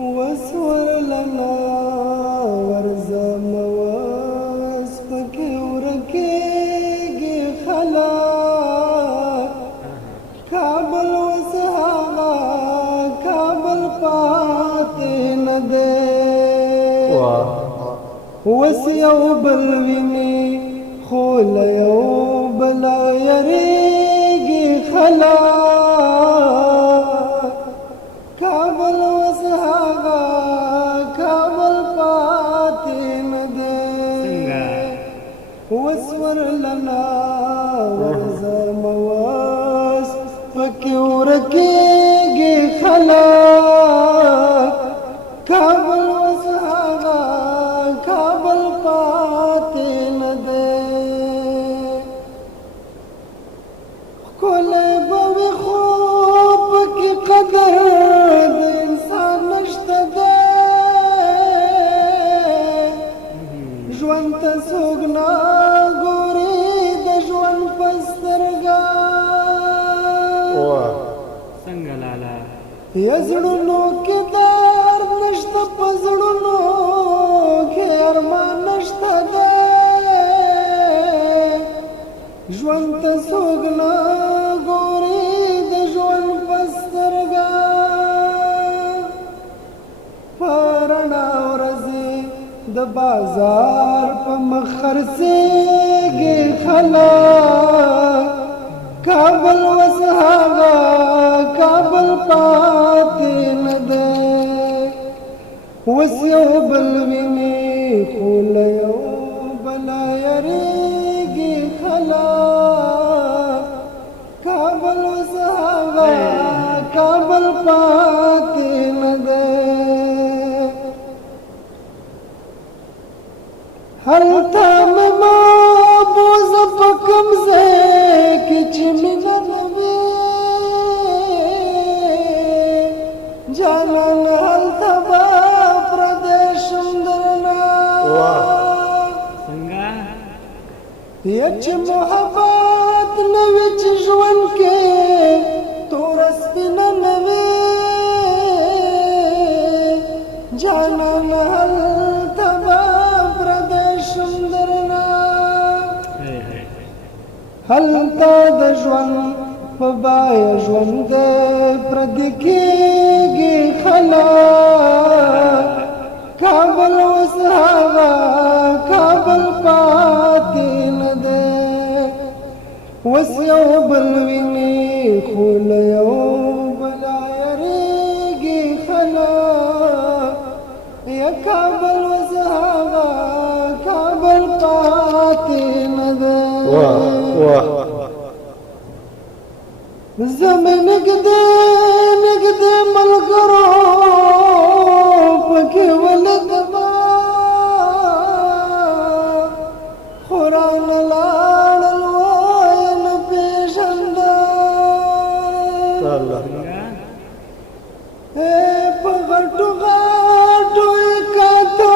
وسور لنا ورزم وسپک ورکیږي خلک کابل وسهاغه کابل پاتې نه دی وس یو بل ویني خو له یو بل یریږي خلک کابل وسهاغه کابل پاتې نه دی وسور لنا ورزم وسپک ورکیږي خلک کابل وسهاغه کابل پاتې نه دی ښکلی به وي خو پکې قدر د انسان نشته دی ژوند ته څوک نه ګوري د ژوند په سترګه څنګه لالا یا زړونو کې درد نشته په زړونو کې ارمان نشته دی ژوند ته څوک نه ګوري د ژوند په سترګه په رڼا ورځې د بازار په مخ خرڅېږي خلک کابل وسهاغه کابل پاتې نه دی اوس یو بل ویني خو له یو بل یریږي خلک کابل وسهاغه کابل پاتې نه دی هلته مې محبوزه په کوم ځای کې چې مینه نه وي جانان هلته به پردی شم درنه څنګه یا چې محبت نه وي چې ژوند کې توره سپینه نه وي جانان هلته به پردی شم درنه هلته د ژوند په بایه ژوند پردی کېږي خلک کابل وسهاغه کابل پاتې نه دی اوس یو بل ویني خو له یو بل یریږي خلک یا کابل وسهاغه کابل پاتې نه دی زمې نږدې نږدې ملګرو پکې ولدما خو رانه لاړل وایه نه پېژندل په غټو غټو یې کاته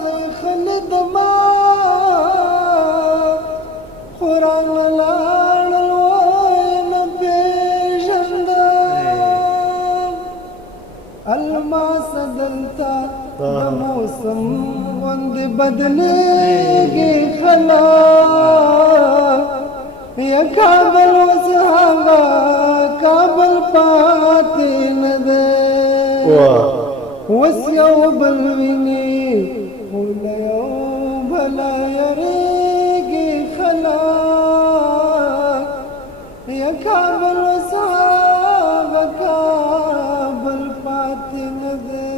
زه یې خلیدما خو رانه لاړل وایه نه پېژندل الماسه دلته د موسم غوندې بدلېږي خلک یا کابل وسهاغه کابل پاتې نه دی اوس یو بل ویني خو له یو بل یریږي خلک یا کابل وسهاغه کابل پاتې نه دی